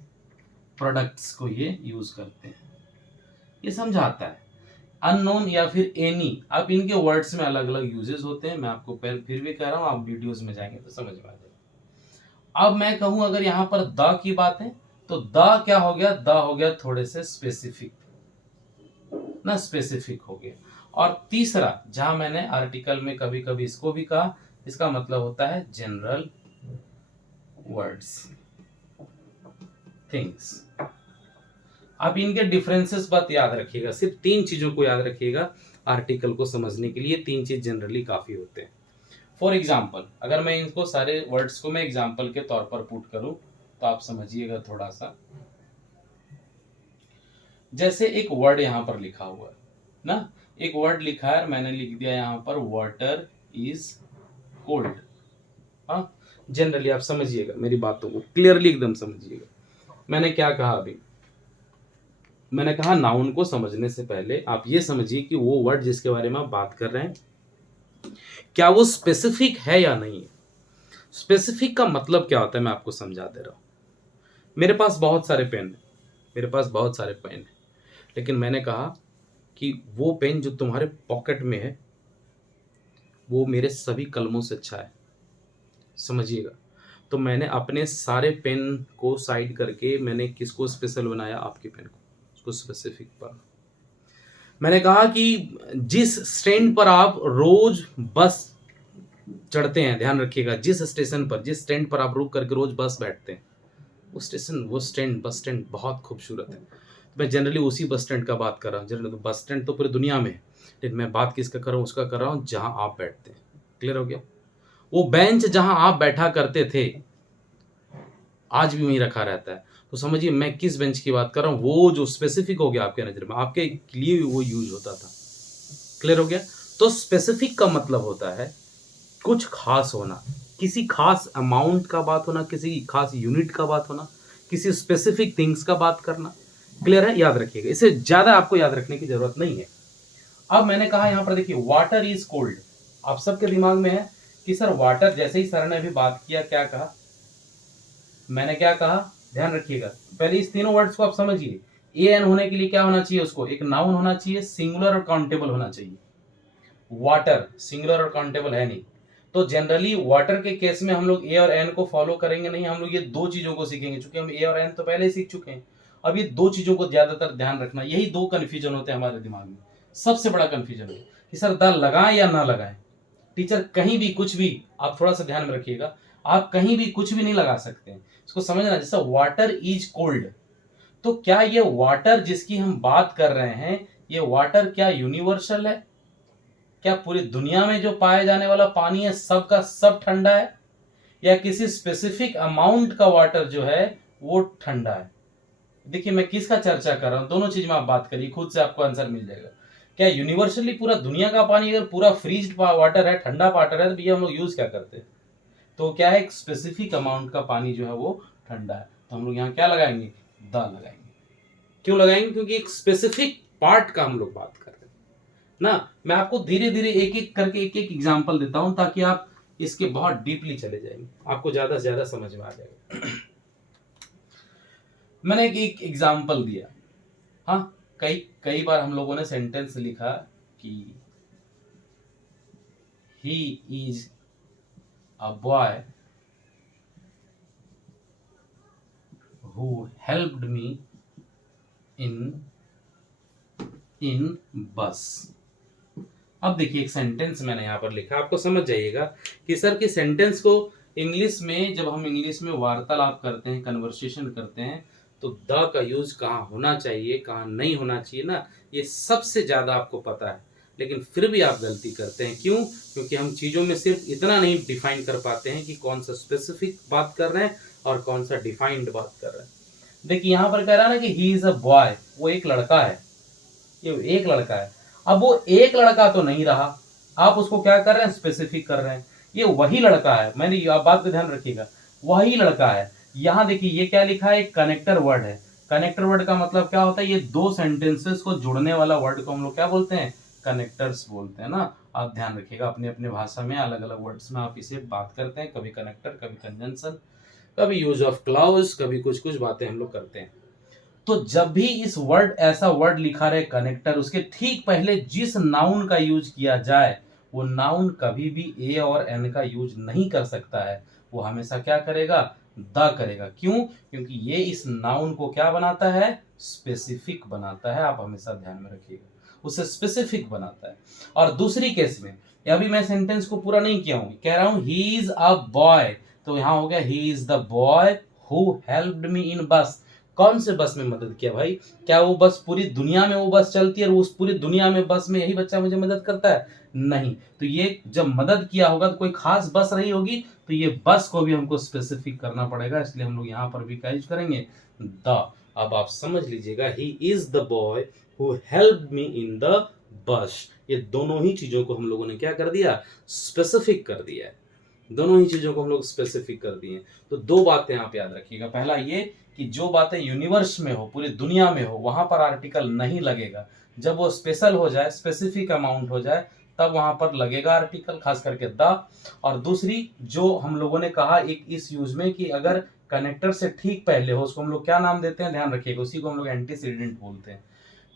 प्रोडक्ट्स को ये यूज करते हैं, ये समझाता है। अननोन या फिर एनी, अब इनके वर्ड्स में अलग अलग यूजेस होते हैं, मैं आपको फिर भी कह रहा हूं, आप वीडियोस में जाएंगे तो समझ में आ जाएगा। अब मैं कहूं अगर यहां पर द की बात है तो द क्या हो गया? द हो गया थोड़े से स्पेसिफिक ना, स्पेसिफिक हो गया। और तीसरा जहां मैंने आर्टिकल में कभी कभी इसको भी कहा, इसका मतलब होता है जनरल वर्ड्स, थिंग्स। आप इनके डिफरेंसेस बात याद रखिएगा, सिर्फ 3 चीजों को याद रखिएगा आर्टिकल को समझने के लिए। 3 चीज जनरली काफी होते हैं। फॉर एग्जाम्पल, अगर मैं इनको सारे वर्ड्स को मैं एग्जाम्पल के तौर पर पुट करूं तो आप समझिएगा थोड़ा सा। जैसे एक वर्ड यहां पर लिखा हुआ है ना, एक वर्ड लिखा है, मैंने लिख दिया यहां पर वाटर इज कोल्ड। हाँ, जनरली आप समझिएगा, मेरी बातों को क्लियरली एकदम समझिएगा। मैंने क्या कहा अभी, मैंने कहा नाउन को समझने से पहले आप ये समझिए कि वो वर्ड जिसके बारे में आप बात कर रहे हैं क्या वो स्पेसिफिक है या नहीं है। स्पेसिफिक का मतलब क्या होता है मैं आपको समझा दे रहा हूं। मेरे पास बहुत सारे पेन है, मेरे पास बहुत सारे पेन है, लेकिन मैंने कहा कि वो पेन जो तुम्हारे पॉकेट में है वो मेरे सभी कलमों से अच्छा है, समझिएगा। तो मैंने अपने सारे पेन को साइड करके मैंने किसको स्पेशल बनाया, आपके पेन को, उसको स्पेसिफिक पर। मैंने कहा कि जिस स्टैंड पर आप रोज बस चढ़ते हैं, ध्यान रखिएगा, जिस स्टेशन पर, जिस स्टैंड पर आप रुक करके रोज बस बैठते हैं, वो स्टेशन, वो स्टैंड, बस स्टैंड बहुत खूबसूरत है। तो मैं जनरली उसी बस स्टैंड का बात कर रहा हूँ। जनरली तो बस स्टैंड तो पूरी दुनिया में है, लेकिन मैं बात किसका कर रहा हूँ, उसका कर रहा हूँ जहाँ आप बैठते हैं। क्लियर हो गया। वो बेंच जहाँ आप बैठा करते थे आज भी वहीं रखा रहता है। तो समझिए मैं किस बेंच की बात कर रहा हूँ, वो जो स्पेसिफिक हो गया आपके नज़र में, आपके लिए भी वो यूज होता था। क्लियर हो गया। तो स्पेसिफिक का मतलब होता है कुछ खास होना, किसी खास अमाउंट का बात होना, किसी खास यूनिट का बात होना, किसी स्पेसिफिक थिंग्स का बात करना। क्लियर है, याद रखिएगा, इसे ज्यादा आपको याद रखने की जरूरत नहीं है। अब मैंने कहा यहां पर देखिए वाटर इज कोल्ड, आप सबके दिमाग में है कि सर वाटर, जैसे ही सर ने अभी बात किया क्या कहा, मैंने क्या कहा, ध्यान रखिएगा। पहले इस तीनों वर्ड्स को आप समझिए। ए एन होने के लिए क्या होना चाहिए, उसको एक नाउन होना चाहिए, सिंगुलर और काउंटेबल होना चाहिए। वाटर सिंगुलर और काउंटेबल है नहीं, तो जनरली वाटर के केस में हम लोग ए और एन को फॉलो करेंगे नहीं, हम लोग ये दो चीजों को सीखेंगे, क्योंकि हम ए और एन तो पहले ही सीख चुके हैं। अब ये दो चीजों को ज्यादातर ध्यान रखना, यही दो कंफ्यूजन होते हैं हमारे दिमाग में। सबसे बड़ा कंफ्यूजन है कि सर द लगाएं या ना लगाएं। टीचर कहीं भी कुछ भी, आप थोड़ा सा ध्यान में रखिएगा, आप कहीं भी कुछ भी नहीं लगा सकते हैं। इसको समझना, जैसा वाटर इज कोल्ड, तो क्या ये वाटर जिसकी हम बात कर रहे हैं, ये वाटर क्या यूनिवर्सल है? क्या पूरी दुनिया में जो पाए जाने वाला पानी है सबका सब ठंडा है, या किसी स्पेसिफिक अमाउंट का वाटर जो है वो ठंडा है? देखिए मैं किसका चर्चा कर रहा हूं, दोनों चीज में आप बात करिए, खुद से आपको आंसर मिल जाएगा। क्या यूनिवर्सली पूरा दुनिया का पानी अगर पूरा फ्रीज्ड वाटर है, ठंडा वाटर है, तो ये हम लोग यूज क्या करते हैं? तो क्या है, एक स्पेसिफिक अमाउंट का पानी जो है वो ठंडा है, तो हम लोग यहाँ क्या लगाएंगे, द लगाएंगे। क्यों लगाएंगे? क्योंकि एक स्पेसिफिक पार्ट का हम लोग बात कर रहे हैं ना। मैं आपको धीरे धीरे एक एक करके एक एक एग्जांपल देता हूं, ताकि आप इसके बहुत डीपली चले जाएंगे, आपको ज्यादा से ज्यादा समझ में आ जाएगा। मैंने एक एग्जांपल दिया। हाँ, कई कई बार हम लोगों ने सेंटेंस लिखा कि he is a boy who helped me in in bus. अब देखिए एक सेंटेंस मैंने यहाँ पर लिखा, आपको समझ जाइएगा कि सर कि सेंटेंस को इंग्लिश में, जब हम इंग्लिश में वार्तालाप करते हैं, कन्वर्सेशन करते हैं, तो द का यूज कहाँ होना चाहिए, कहाँ नहीं होना चाहिए ना, ये सबसे ज्यादा आपको पता है। लेकिन फिर भी आप गलती करते हैं, क्यों? क्योंकि हम चीजों में सिर्फ इतना नहीं डिफाइन कर पाते हैं कि कौन सा स्पेसिफिक बात कर रहे हैं और कौन सा डिफाइंड बात कर रहे हैं। देखिए यहाँ पर कह रहा है ना कि ही इज अ बॉय, वो एक लड़का है, ये एक लड़का है। अब वो एक लड़का तो नहीं रहा, आप उसको क्या कर रहे हैं, स्पेसिफिक कर रहे हैं। ये वही लड़का है, मैंने आप बात पे ध्यान रखिएगा, वही लड़का है। यहां देखिए ये क्या लिखा है, एक कनेक्टर वर्ड है। कनेक्टर वर्ड का मतलब क्या होता है, ये दो सेंटेंसेस को जुड़ने वाला वर्ड को हम लोग क्या बोलते हैं, कनेक्टर्स बोलते हैं ना। आप ध्यान रखिएगा, अपने अपने भाषा में अलग अलग वर्ड्स में आप इसे बात करते हैं, कभी कनेक्टर, कभी कंजंक्शन, कभी यूज ऑफ क्लाउज, कभी कुछ कुछ बातें हम लोग करते हैं। तो जब भी इस वर्ड, ऐसा वर्ड लिखा रहे कनेक्टर, उसके ठीक पहले जिस नाउन का यूज किया जाए, वो नाउन कभी भी ए और एन का यूज नहीं कर सकता है। वो हमेशा क्या करेगा, द करेगा। क्यों? क्योंकि ये इस नाउन को क्या बनाता है, स्पेसिफिक बनाता है। आप हमेशा ध्यान में रखिएगा, उसे स्पेसिफिक बनाता है। और दूसरी केस में अभी मैं सेंटेंस को पूरा नहीं किया हूं, कह रहा हूं ही इज अ बॉय, तो यहां हो गया he is the boy who helped me in bus. कौन से बस में मदद किया भाई? क्या वो बस पूरी दुनिया में वो बस चलती है और उस पूरी दुनिया में बस में यही बच्चा मुझे मदद करता है? नहीं। तो ये जब मदद किया होगा तो कोई खास बस रही होगी, तो ये बस को भी हमको स्पेसिफिक करना पड़ेगा, इसलिए हम लोग यहाँ पर भी क्या यूज करेंगे? द। अब आप समझ लीजिएगा, ही is the boy who help me in the bus. ये दोनों ही चीजों को हम लोगों ने क्या कर दिया? स्पेसिफिक कर दिया है। दोनों ही चीजों को हम लोग स्पेसिफिक कर दिए। तो दो बातें आप याद रखिएगा। पहला ये कि जो बातें यूनिवर्स में हो, पूरी दुनिया में हो, वहां पर आर्टिकल नहीं लगेगा। जब वो स्पेशल हो जाए, स्पेसिफिक अमाउंट हो जाए, तब वहां पर लगेगा आर्टिकल, खास करके द। और दूसरी जो हम लोगों ने कहा एक इस यूज में कि अगर कनेक्टर से ठीक पहले हो, उसको हम लोग क्या नाम देते हैं, ध्यान रखिएगा, उसी को हम लोग एंटीसीडेंट बोलते हैं।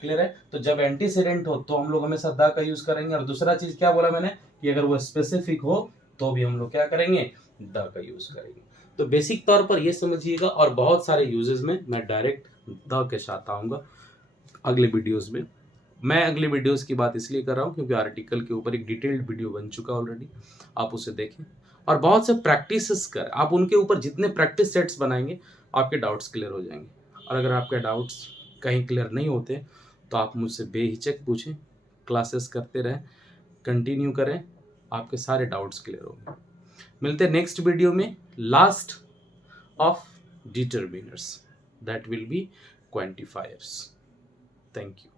क्लियर है? तो जब एंटीसीडेंट हो तो हम लोग हमेशा द का यूज करेंगे। और दूसरा चीज क्या बोला मैंने, कि अगर वो स्पेसिफिक हो तो भी हम लोग क्या करेंगे? द का यूज करेंगे। तो बेसिक तौर पर ये समझिएगा, और बहुत सारे यूजेस में मैं डायरेक्ट द के साथ आऊंगा अगले वीडियोस में। मैं अगले वीडियोस की बात इसलिए कर रहा हूँ क्योंकि आर्टिकल के ऊपर एक डिटेल्ड वीडियो बन चुका ऑलरेडी, आप उसे देखें और बहुत से प्रैक्टिसेस कर, आप उनके ऊपर जितने प्रैक्टिस सेट्स बनाएंगे आपके डाउट्स क्लियर हो जाएंगे। और अगर आपके डाउट्स कहीं क्लियर नहीं होते तो आप मुझसे बेहिचक पूछें, क्लासेस करते रहें, कंटिन्यू करें, आपके सारे डाउट्स क्लियर होंगे। मिलते हैं नेक्स्ट वीडियो में, last of determiners, that will be quantifiers. Thank you.